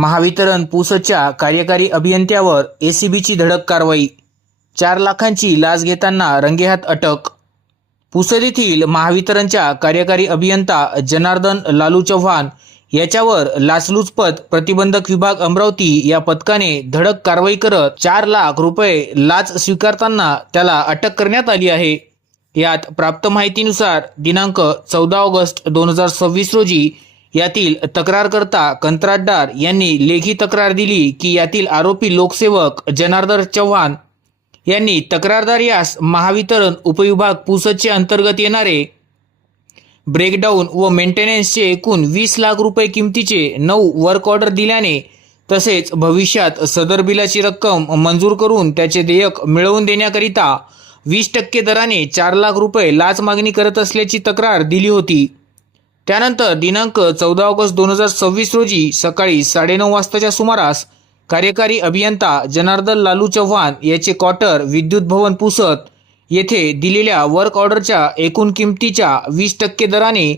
महावितरण पुसदच्या कार्यकारी अभियंत्यावर एसीबीची धडक कारवाई। 4 लाखांची लाच घेताना रंगेहात अटक। पुसद येथील महावितरणच्या कार्यकारी अभियंता जनार्दन लालू चव्हाण याच्यावर लाचलुचपत प्रतिबंधक विभाग अमरावती या पथकाने धडक कारवाई करत 4 लाख रुपये लाच स्वीकारताना त्याला अटक करण्यात आली आहे। यात प्राप्त माहितीनुसार दिनांक 14 ऑगस्ट 2026 रोजी यातील तक्रारकर्ता कंत्राटदार यांनी लेखी तक्रार दिली की यातील आरोपी लोकसेवक जनार्दन चव्हाण यांनी तक्रारदार यास महावितरण उपविभाग पुसदचे अंतर्गत येणारे ब्रेकडाऊन व मेंटेनन्सचे एकूण 20 लाख रुपये किमतीचे 9 वर्क ऑर्डर दिल्याने तसेच भविष्यात सदर बिलाची रक्कम मंजूर करून त्याचे देयक मिळवून देण्याकरिता 20% दराने 4 लाख रुपये लाच मागणी करत असल्याची तक्रार दिली होती। त्यानंतर दिनांक 14 ऑगस्ट 2026 रोजी सकाळी 9:30 वाजताच्या सुमारास कार्यकारी अभियंता जनार्दन लालू चव्हाण याचे क्वार्टर विद्युत भवन पुसद येथे दिलेल्या वर्क ऑर्डरच्या एकूण किमतीच्या 20% दराने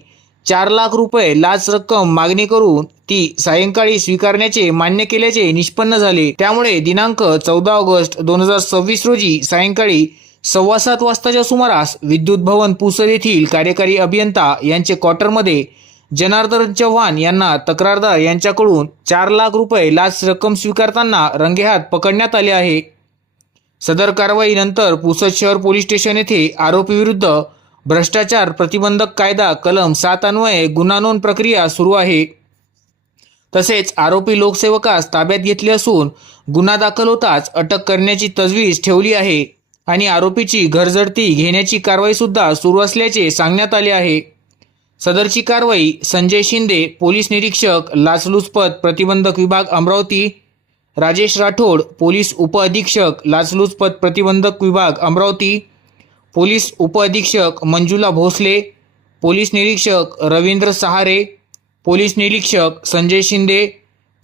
4 लाख रुपये लाच रक्कम मागणी करून ती सायंकाळी स्वीकारण्याचे मान्य केल्याचे निष्पन्न झाले। त्यामुळे दिनांक 14 ऑगस्ट 2026 रोजी सायंकाळी 7:15 वाजताच्या सुमारास विद्युत भवन पुसद येथील कार्यकारी अभियंता यांचे क्वार्टरमध्ये जनार्दन चव्हाण यांना तक्रारदार यांच्याकडून 4 लाख रुपये लाच रक्कम स्वीकारताना रंगेहात पकडण्यात आले आहे। सदर कारवाईनंतर पुसद शहर पोलीस स्टेशन येथे आरोपीविरुद्ध भ्रष्टाचार प्रतिबंधक कायदा कलम 7 अन्वये गुन्हा नोंद प्रक्रिया सुरू आहे। तसेच आरोपी लोकसेवकास ताब्यात घेतले असून गुन्हा दाखल होताच अटक करण्याची तजवीज ठेवली आहे आणि आरोपीची घरजडती घेण्याची कारवाई सुद्धा सुरू असल्याचे सांगण्यात आले आहे। सदरची कारवाई संजय शिंदे पोलीस निरीक्षक लाचलुचपत प्रतिबंधक विभाग अमरावती, राजेश राठोड पोलीस उपअधीक्षक लाचलुचपत प्रतिबंधक विभाग अमरावती, पोलीस उपअधीक्षक मंजुला भोसले, पोलीस निरीक्षक रवींद्र सहारे, पोलीस निरीक्षक संजय शिंदे,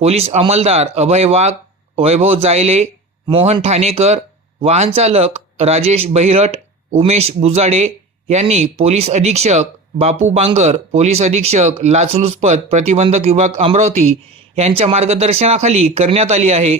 पोलीस अंमलदार अभय वाघ, वैभव जायले, मोहन ठाणेकर, वाहन चालक राजेश बहिरट, उमेश बुजाडे यांनी पोलीस अधीक्षक बापू बांगर पोलीस अधीक्षक लाचलुचपत प्रतिबंधक विभाग अमरावती यांच्या मार्गदर्शनाखाली करण्यात आली आहे।